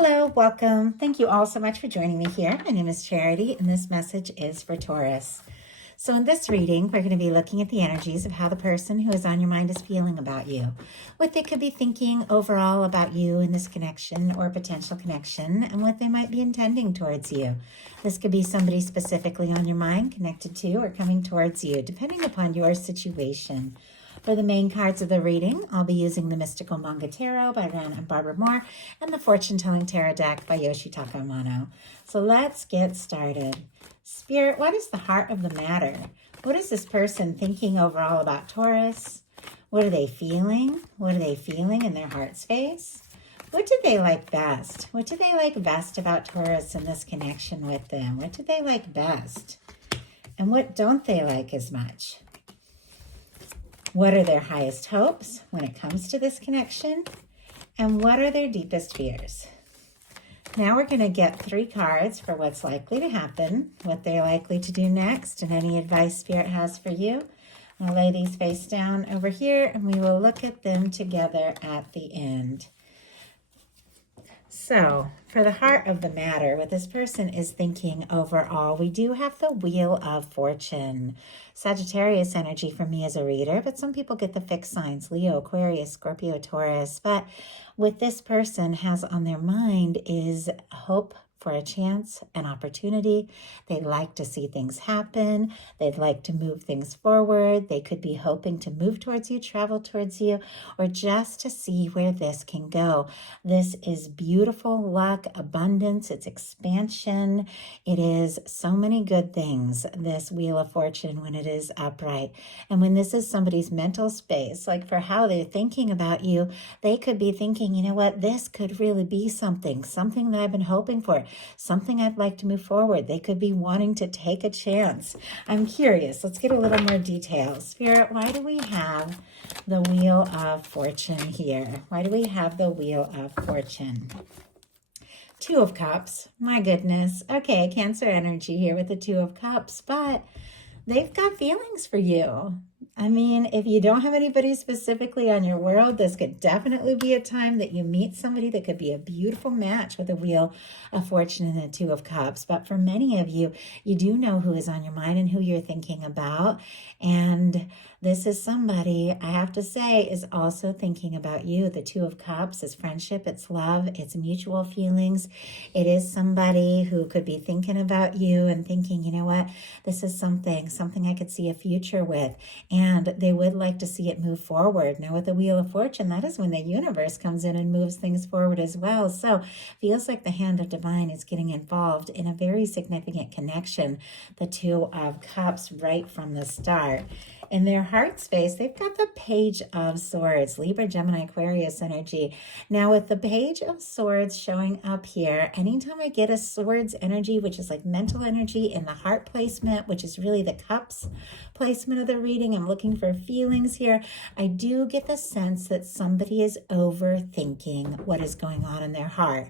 Hello, welcome. Thank you all so much for joining me here. My name is Charity, and this message is for Taurus. So in this reading, we're going to be looking at the energies of how the person who is on your mind is feeling about you. What they could be thinking overall about you in this connection or potential connection, and what they might be intending towards you. This could be somebody specifically on your mind, connected to, or coming towards you, depending upon your situation. For the main cards of the reading, I'll be using the Mystical Manga Tarot by Ren and Barbara Moore and the Fortune Telling Tarot deck by Yoshitaka Amano. So let's get started. Spirit, what is the heart of the matter? What is this person thinking overall about Taurus? What are they feeling? What are they feeling in their heart space? What do they like best? What do they like best about Taurus and this connection with them? What do they like best? And what don't they like as much? What are their highest hopes when it comes to this connection? And what are their deepest fears? Now we're going to get 3 cards for what's likely to happen, what they're likely to do next, and any advice Spirit has for you. I'll lay these face down over here, and we will look at them together at the end. So, for the heart of the matter, what this person is thinking overall, we do have the Wheel of Fortune. Sagittarius energy for me as a reader, but some people get the fixed signs, Leo, Aquarius, Scorpio, Taurus. But what this person has on their mind is hope for a chance, an opportunity. They'd like to see things happen. They'd like to move things forward. They could be hoping to move towards you, travel towards you, or just to see where this can go. This is beautiful luck, abundance, it's expansion. It is so many good things, this Wheel of Fortune, when it is upright. And when this is somebody's mental space, like for how they're thinking about you, they could be thinking, you know what, this could really be something that I've been hoping for. Something I'd like to move forward. They could be wanting to take a chance. I'm curious. Let's get a little more detail. Spirit, why do we have the Wheel of Fortune here? Why do we have the Wheel of Fortune? 2 of Cups. My goodness. Okay, Cancer energy here with the 2 of Cups, but they've got feelings for you. I mean, if you don't have anybody specifically on your world, this could definitely be a time that you meet somebody that could be a beautiful match with a Wheel of Fortune and the 2 of Cups. But for many of you, you do know who is on your mind and who you're thinking about. And this is somebody, I have to say, is also thinking about you. The 2 of Cups is friendship, it's love, it's mutual feelings. It is somebody who could be thinking about you and thinking, you know what, this is something I could see a future with. And they would like to see it move forward. Now with the Wheel of Fortune, that is when the universe comes in and moves things forward as well. So feels like the hand of divine is getting involved in a very significant connection. The 2 of Cups right from the start. In their heart space, they've got the Page of Swords, Libra, Gemini, Aquarius energy. Now with the Page of Swords showing up here, anytime I get a Swords energy, which is like mental energy in the heart placement, which is really the Cups placement of the reading, I'm looking for feelings here. I do get the sense that somebody is overthinking what is going on in their heart.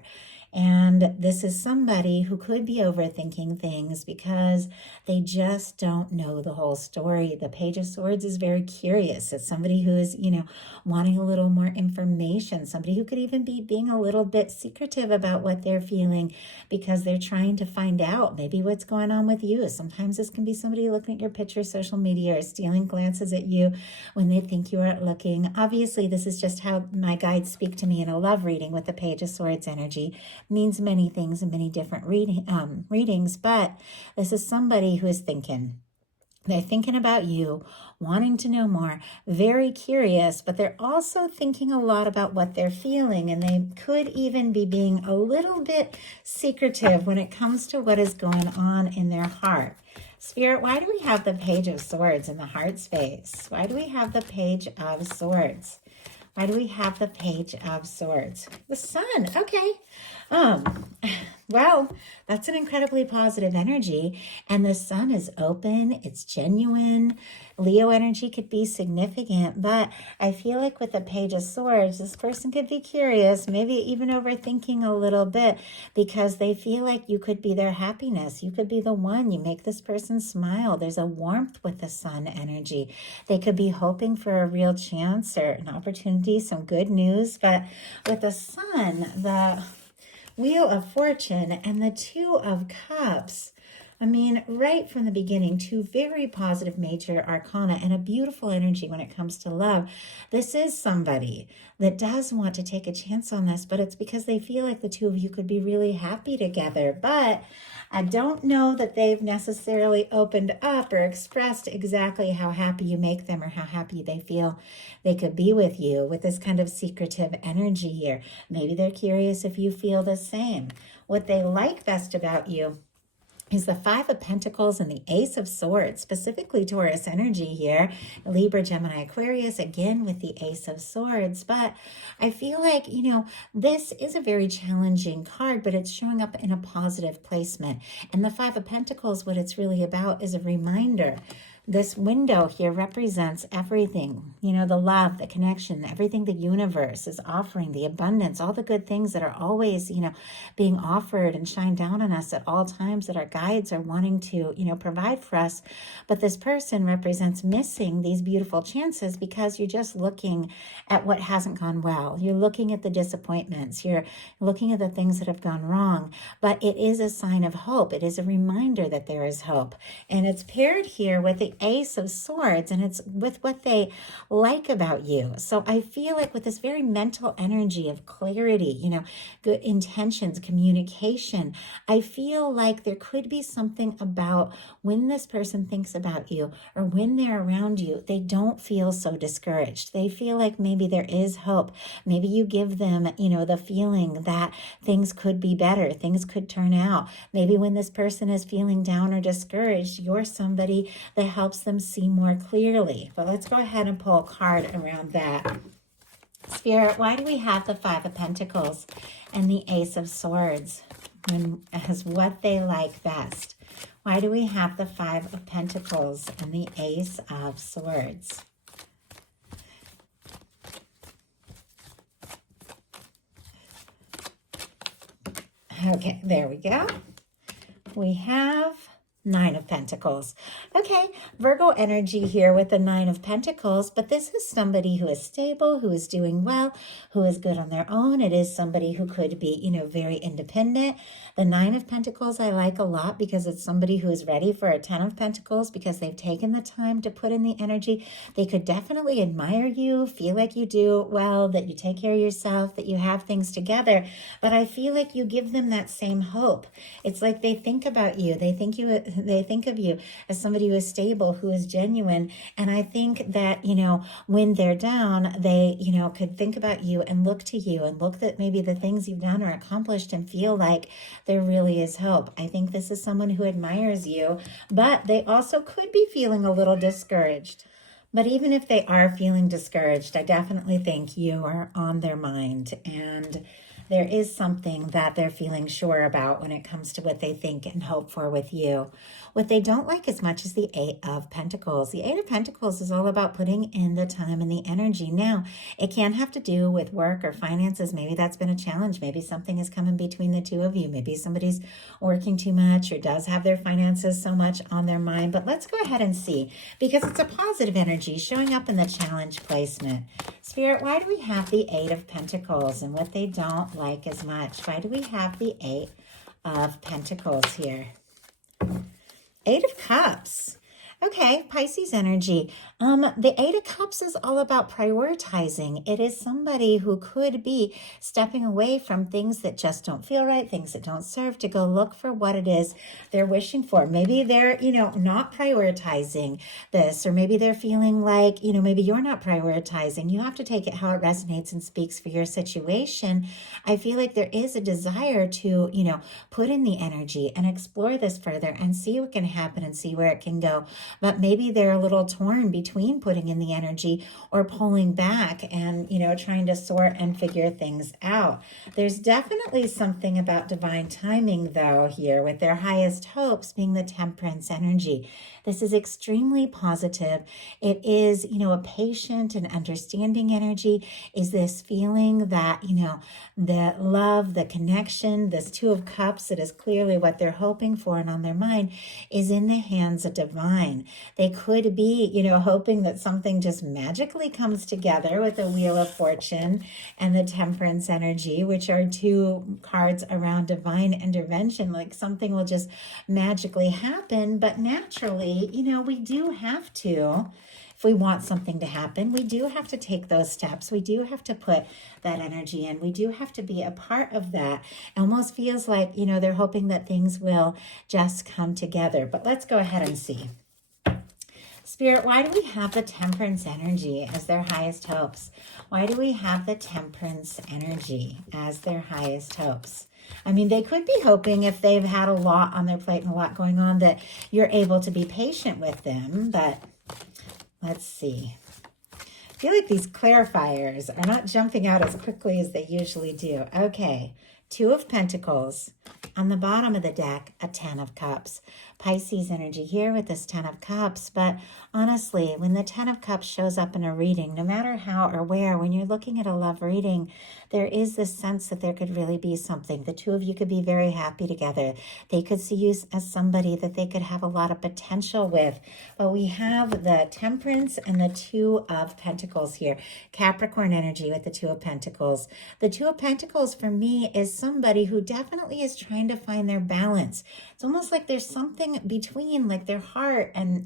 And this is somebody who could be overthinking things because they just don't know the whole story. The Page of Swords is very curious. It's somebody who is, wanting a little more information. Somebody who could even be being a little bit secretive about what they're feeling because they're trying to find out maybe what's going on with you. Sometimes this can be somebody looking at your picture, social media, or stealing glances at you when they think you aren't looking. Obviously, this is just how my guides speak to me in a love reading with the Page of Swords energy. Means many things in many different readings, but this is somebody who is thinking. They're thinking about you, wanting to know more, very curious, but they're also thinking a lot about what they're feeling, and they could even be being a little bit secretive when it comes to what is going on in their heart. Spirit, why do we have the Page of Swords in the heart space? Why do we have the Page of Swords? Why do we have the Page of Swords? The Sun, okay. Well, that's an incredibly positive energy, and the Sun is open, it's genuine. Leo energy could be significant, but I feel like with the Page of Swords, this person could be curious, maybe even overthinking a little bit because they feel like you could be their happiness. You could be the one. You make this person smile. There's a warmth with the Sun energy. They could be hoping for a real chance or an opportunity, some good news, but with the Sun, Wheel of Fortune and the Two of Cups. I mean, right from the beginning, two very positive major arcana and a beautiful energy when it comes to love. This is somebody that does want to take a chance on this, but it's because they feel like the two of you could be really happy together. But I don't know that they've necessarily opened up or expressed exactly how happy you make them or how happy they feel they could be with you with this kind of secretive energy here. Maybe they're curious if you feel the same. What they like best about you is the Five of Pentacles and the Ace of Swords, specifically Taurus energy here. Libra, Gemini, Aquarius, again with the Ace of Swords. But I feel like, this is a very challenging card, but it's showing up in a positive placement. And the Five of Pentacles, what it's really about is a reminder. This window here represents everything, the love, the connection, everything the universe is offering, the abundance, all the good things that are always, being offered and shine down on us at all times that our guides are wanting to, provide for us. But this person represents missing these beautiful chances because you're just looking at what hasn't gone well. You're looking at the disappointments. You're looking at the things that have gone wrong. But it is a sign of hope. It is a reminder that there is hope. And it's paired here with the Ace of Swords, and it's with what they like about you. So I feel like with this very mental energy of clarity, good intentions, communication, I feel like there could be something about when this person thinks about you or when they're around you, they don't feel so discouraged. They feel like maybe there is hope. Maybe you give them, the feeling that things could be better, things could turn out. Maybe when this person is feeling down or discouraged, you're somebody that helps them see more clearly. But let's go ahead and pull a card around that. Spirit, why do we have the Five of Pentacles and the Ace of Swords as what they like best? Why do we have the Five of Pentacles and the Ace of Swords? Okay, there we go. We have Nine of Pentacles. Okay, Virgo energy here with the Nine of Pentacles, but this is somebody who is stable, who is doing well, who is good on their own. It is somebody who could be, very independent. The Nine of Pentacles I like a lot because it's somebody who is ready for a Ten of Pentacles because they've taken the time to put in the energy. They could definitely admire you, feel like you do well, that you take care of yourself, that you have things together, but I feel like you give them that same hope. It's like they think about you. They think of you as somebody who is stable, who is genuine. And I think that, when they're down, they, could think about you and look to you and look at maybe the things you've done or accomplished and feel like there really is hope. I think this is someone who admires you, but they also could be feeling a little discouraged. But even if they are feeling discouraged, I definitely think you are on their mind, and there is something that they're feeling sure about when it comes to what they think and hope for with you. What they don't like as much is the Eight of Pentacles. The Eight of Pentacles is all about putting in the time and the energy. Now, it can have to do with work or finances. Maybe that's been a challenge. Maybe something is coming between the two of you. Maybe somebody's working too much or does have their finances so much on their mind. But let's go ahead and see, because it's a positive energy showing up in the challenge placement. Spirit, why do we have the Eight of Pentacles and what they don't like as much? Why do we have the Eight of Pentacles here? Eight of Cups. Okay, Pisces energy. The Eight of Cups is all about prioritizing. It is somebody who could be stepping away from things that just don't feel right, things that don't serve, to go look for what it is they're wishing for. Maybe they're, not prioritizing this, or maybe they're feeling like, maybe you're not prioritizing. You have to take it how it resonates and speaks for your situation. I feel like there is a desire to, put in the energy and explore this further and see what can happen and see where it can go. But maybe they're a little torn between putting in the energy or pulling back and, trying to sort and figure things out. There's definitely something about divine timing, though, here, with their highest hopes being the Temperance energy. This is extremely positive. It is, a patient and understanding energy. Is this feeling that, the love, the connection, this Two of Cups, that is clearly what they're hoping for and on their mind, is in the hands of divine. divine. They could be, hoping that something just magically comes together with the Wheel of Fortune and the Temperance energy, which are two cards around divine intervention. Like something will just magically happen. But naturally, we do have to. If we want something to happen, we do have to take those steps. We do have to put that energy in. We do have to be a part of that. It almost feels like, they're hoping that things will just come together. But let's go ahead and see. Spirit, why do we have the Temperance energy as their highest hopes? Why do we have the Temperance energy as their highest hopes? I mean, they could be hoping if they've had a lot on their plate and a lot going on that you're able to be patient with them, but let's see. I feel like these clarifiers are not jumping out as quickly as they usually do. Okay, Two of Pentacles. On the bottom of the deck, a Ten of Cups. Pisces energy here with this Ten of Cups. But honestly, when the Ten of Cups shows up in a reading, no matter how or where, when you're looking at a love reading, there is this sense that there could really be something. The two of you could be very happy together. They could see you as somebody that they could have a lot of potential with. But we have the Temperance and the Two of Pentacles here. Capricorn energy with the Two of Pentacles. The Two of Pentacles for me is somebody who definitely is trying to find their balance. It's almost like there's something between like their heart and,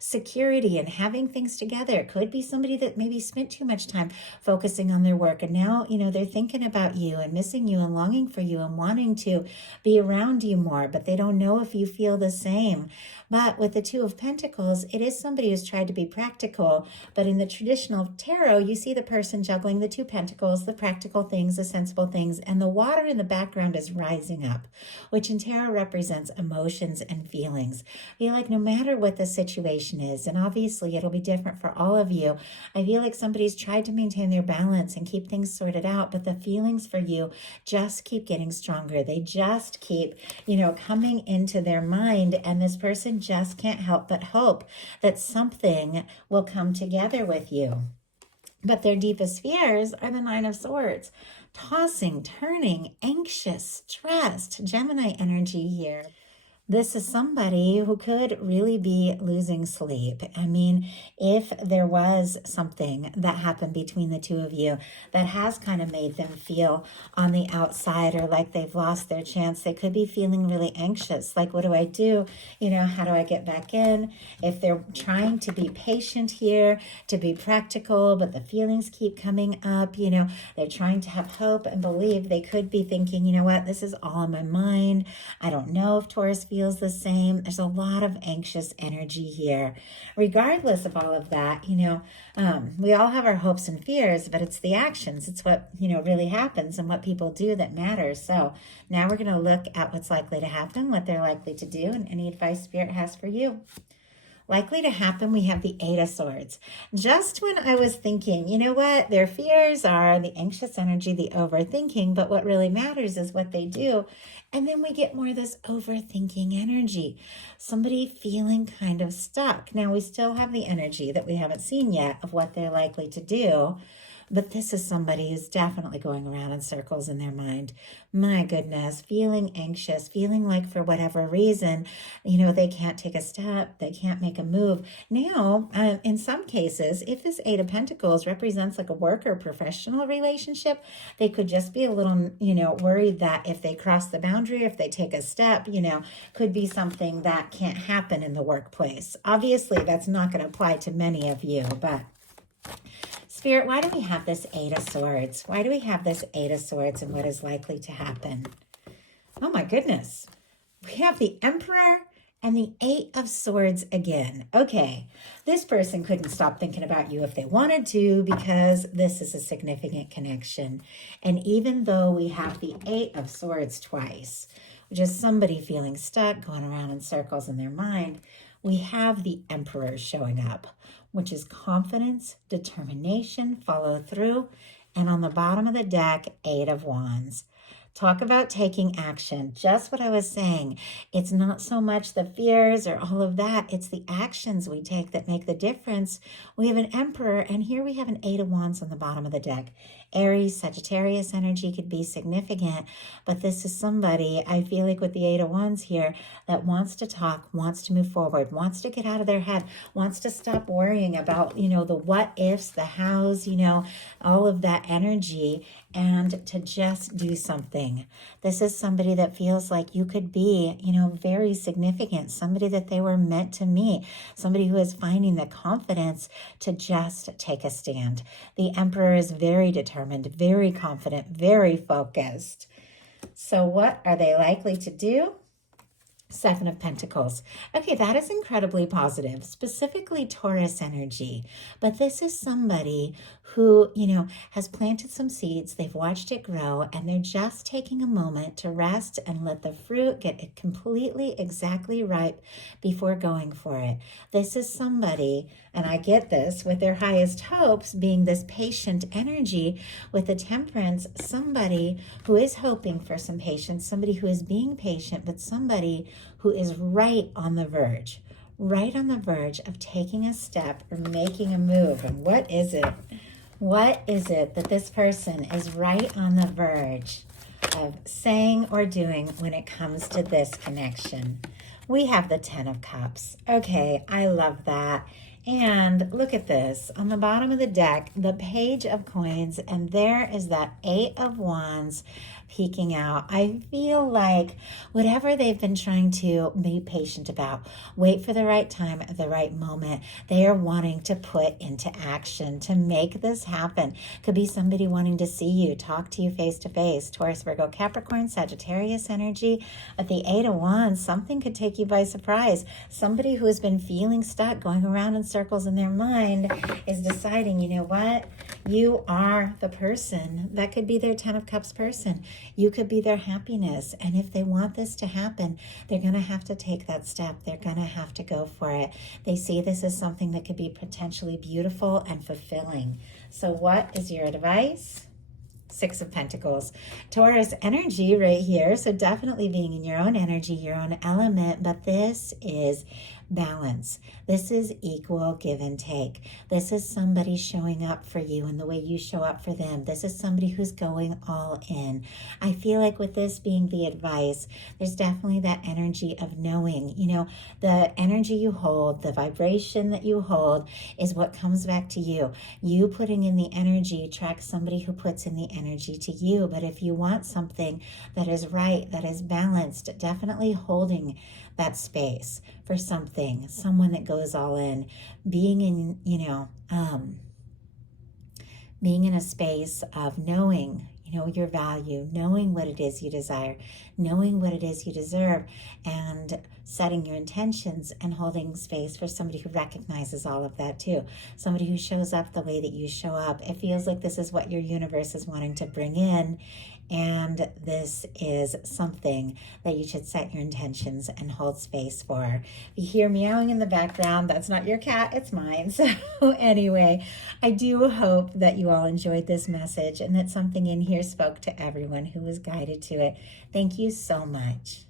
security and having things together. It could be somebody that maybe spent too much time focusing on their work. And now, they're thinking about you and missing you and longing for you and wanting to be around you more, but they don't know if you feel the same. But with the Two of Pentacles, it is somebody who's tried to be practical. But in the traditional tarot, you see the person juggling the Two Pentacles, the practical things, the sensible things, and the water in the background is rising up, which in tarot represents emotions and feelings. I feel like no matter what the situation is, and obviously it'll be different for all of you, I feel like somebody's tried to maintain their balance and keep things sorted out, but the feelings for you just keep getting stronger. They just keep, coming into their mind, and this person just can't help but hope that something will come together with you. But their deepest fears are the Nine of Swords. Tossing, turning, anxious, stressed. Gemini energy here. This is somebody who could really be losing sleep. I mean, if there was something that happened between the two of you that has kind of made them feel on the outside or like they've lost their chance, they could be feeling really anxious. Like, what do I do? How do I get back in? If they're trying to be patient here, to be practical, but the feelings keep coming up, they're trying to have hope and believe, they could be thinking, this is all in my mind. I don't know if Taurus feels the same. There's a lot of anxious energy here. Regardless of all of that, we all have our hopes and fears, but it's the actions. It's what, really happens and what people do that matters. So now we're going to look at what's likely to happen, what they're likely to do, and any advice Spirit has for you. Likely to happen, we have the Eight of Swords. Just when I was thinking, their fears are the anxious energy, the overthinking, but what really matters is what they do. And then we get more of this overthinking energy. Somebody feeling kind of stuck. Now, we still have the energy that we haven't seen yet of what they're likely to do. But this is somebody who's definitely going around in circles in their mind. My goodness, feeling anxious, feeling like for whatever reason, they can't take a step, they can't make a move. Now, in some cases, if this Eight of Pentacles represents like a work or professional relationship, they could just be a little, worried that if they cross the boundary, if they take a step, could be something that can't happen in the workplace. Obviously, that's not going to apply to many of you, but Spirit, why do we have this Eight of Swords? Why do we have this Eight of Swords and what is likely to happen? Oh my goodness. We have the Emperor and the Eight of Swords again. Okay, this person couldn't stop thinking about you if they wanted to because this is a significant connection. And even though we have the Eight of Swords twice, which is somebody feeling stuck, going around in circles in their mind, we have the Emperor showing up, which is confidence, determination, follow through, and on the bottom of the deck, Eight of Wands. Talk about taking action. Just what I was saying. It's not so much the fears or all of that. It's the actions we take that make the difference. We have an Emperor, and here we have an Eight of Wands on the bottom of the deck. Aries, Sagittarius energy could be significant, but this is somebody, I feel like with the Eight of Wands here, that wants to talk, wants to move forward, wants to get out of their head, wants to stop worrying about, the what ifs, the hows, all of that energy, and to just do something. This is somebody that feels like you could be, very significant, somebody that they were meant to meet, somebody who is finding the confidence to just take a stand. The Emperor is very determined, very confident, very focused. So what are they likely to do? Seven of Pentacles. Okay, that is incredibly positive, specifically Taurus energy. But this is somebody who, has planted some seeds, they've watched it grow, and they're just taking a moment to rest and let the fruit get completely exactly ripe before going for it. This is somebody, and I get this, with their highest hopes being this patient energy with the Temperance, somebody who is hoping for some patience, somebody who is being patient, but somebody who is right on the verge of taking a step or making a move. And what is it? What is it that this person is right on the verge of saying or doing when it comes to this connection? We have the Ten of Cups. Okay, I love that. And look at this. On the bottom of the deck, the Page of Coins, and there is that Eight of Wands peeking out. I feel like whatever they've been trying to be patient about, wait for the right time at the right moment, they are wanting to put into action to make this happen. Could be somebody wanting to see you, talk to you face to face. Taurus, Virgo, Capricorn, Sagittarius energy. At the Eight of Wands, something could take you by surprise. Somebody who has been feeling stuck, going around in circles in their mind, is deciding, you know what? You are the person that could be their Ten of Cups person. You could be their happiness. And if they want this to happen, they're going to have to take that step. They're going to have to go for it. They see this as something that could be potentially beautiful and fulfilling. So what is your advice? Six of Pentacles. Taurus energy right here. So definitely being in your own energy, your own element. But this is balance. This is equal give and take. This is somebody showing up for you in the way you show up for them. This is somebody who's going all in. I feel like with this being the advice, there's definitely that energy of knowing, the energy you hold, the vibration that you hold is what comes back to you. You putting in the energy attracts somebody who puts in the energy to you. But if you want something that is right, that is balanced, definitely holding that space for someone that goes all in, being in, being in a space of knowing, your value, knowing what it is you desire, knowing what it is you deserve, and setting your intentions and holding space for somebody who recognizes all of that too. Somebody who shows up the way that you show up. It feels like this is what your universe is wanting to bring in. And this is something that you should set your intentions and hold space for. If you hear meowing in the background, that's not your cat, it's mine. So anyway, I do hope that you all enjoyed this message and that something in here spoke to everyone who was guided to it. Thank you so much.